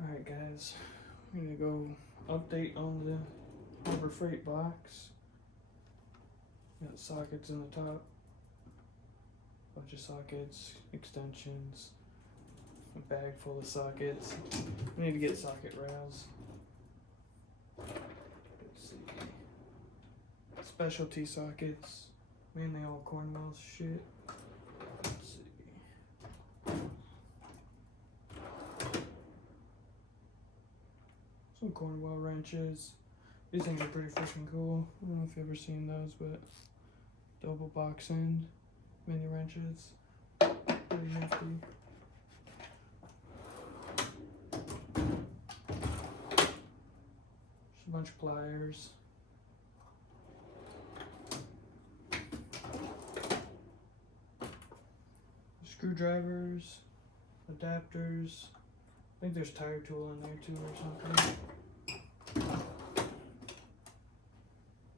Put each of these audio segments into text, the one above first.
Alright guys, I'm gonna go update on the Harbor Freight box. Got sockets in the top, bunch of sockets, extensions, a bag full of sockets. I need to get socket rails. Let's see. Specialty sockets, mainly all Cornwell shit. Let's see. Some Cornwell wrenches. These things are pretty freaking cool. I don't know if you've ever seen those, but double box end mini wrenches. Pretty nifty. Just a bunch of pliers. Screwdrivers, adapters. I think there's tire tool in there too or something.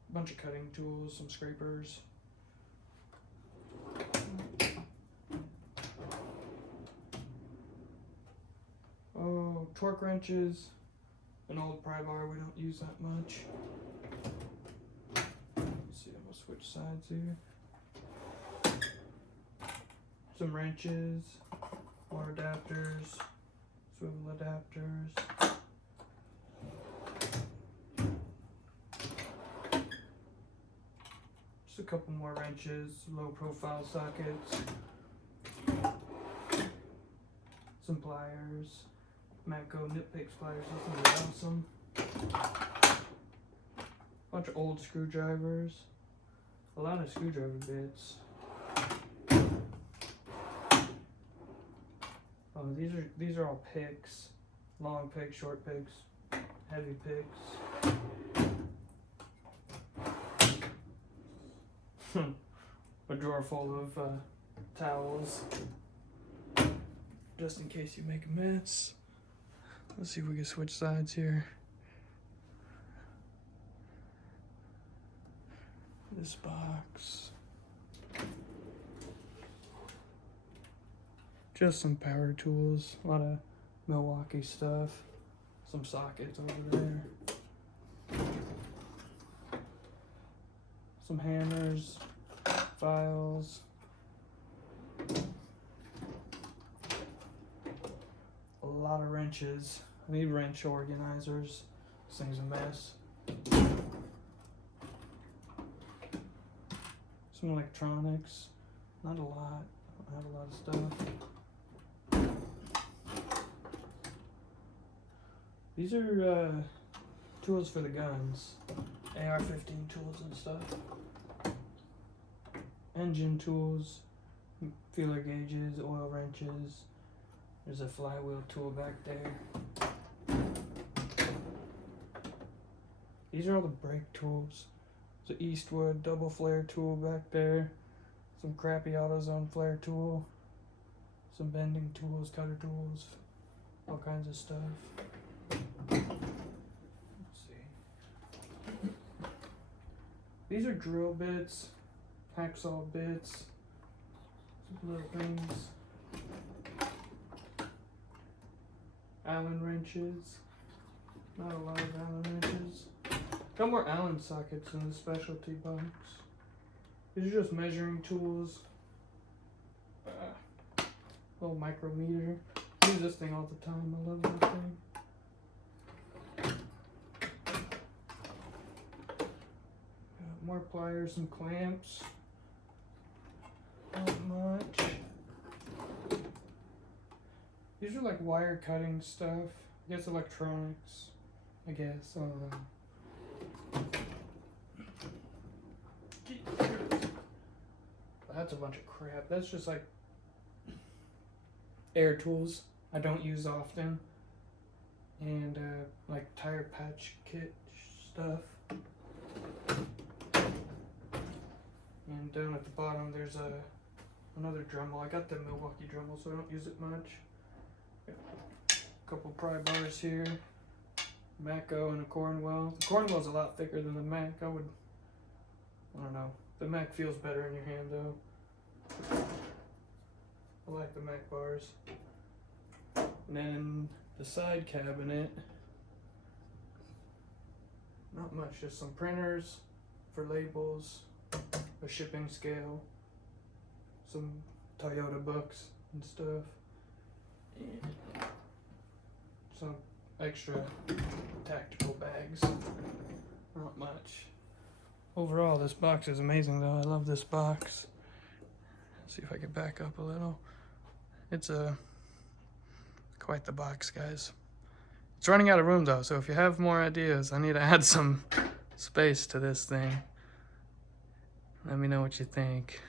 A bunch of cutting tools, some scrapers. Oh, torque wrenches. An old pry bar, we don't use that much. Let's see, I'm gonna switch sides here. Some wrenches, more adapters, swivel adapters. Just a couple more wrenches, low profile sockets. Some pliers, Matco nip pick pliers, these things are awesome. Bunch of old screwdrivers, a lot of screwdriver bits. Oh, these are all picks, long picks, short picks, heavy picks. A drawer full of towels, just in case you make a mess. Let's see if we can switch sides here. This box. Just some power tools, a lot of Milwaukee stuff, some sockets over there, some hammers, files, a lot of wrenches. I need wrench organizers. This thing's a mess. Some electronics, not a lot. I don't have a lot of stuff. These are tools for the guns, AR-15 tools and stuff. Engine tools, feeler gauges, oil wrenches. There's a flywheel tool back there. These are all the brake tools. There's an Eastwood double flare tool back there. Some crappy AutoZone flare tool. Some bending tools, cutter tools, all kinds of stuff. Let's see. These are drill bits, hacksaw bits, some little things. Allen wrenches. Not a lot of Allen wrenches. Got more Allen sockets in the specialty box. These are just measuring tools. Little micrometer. I use this thing all the time. I love that thing. More pliers, some clamps. Not much. These are like wire cutting stuff. I guess electronics. I guess. I don't know. That's a bunch of crap. That's just like air tools I don't use often. And like tire patch kit stuff. And down at the bottom there's another Dremel. I got the Milwaukee Dremel, so I don't use it much. A couple pry bars here. Matco and a Cornwell. The Cornwell's a lot thicker than the Mac. I don't know. The Mac feels better in your hand though. I like the Mac bars. And then the side cabinet, not much, just some printers for labels, a shipping scale, some Toyota books and stuff, and some extra tactical bags. Not much. Overall, this box is amazing though. I love this box. Let's see if I can back up a little. It's quite the box, guys. It's running out of room though, so if you have more ideas, I need to add some space to this thing. Let me know what you think.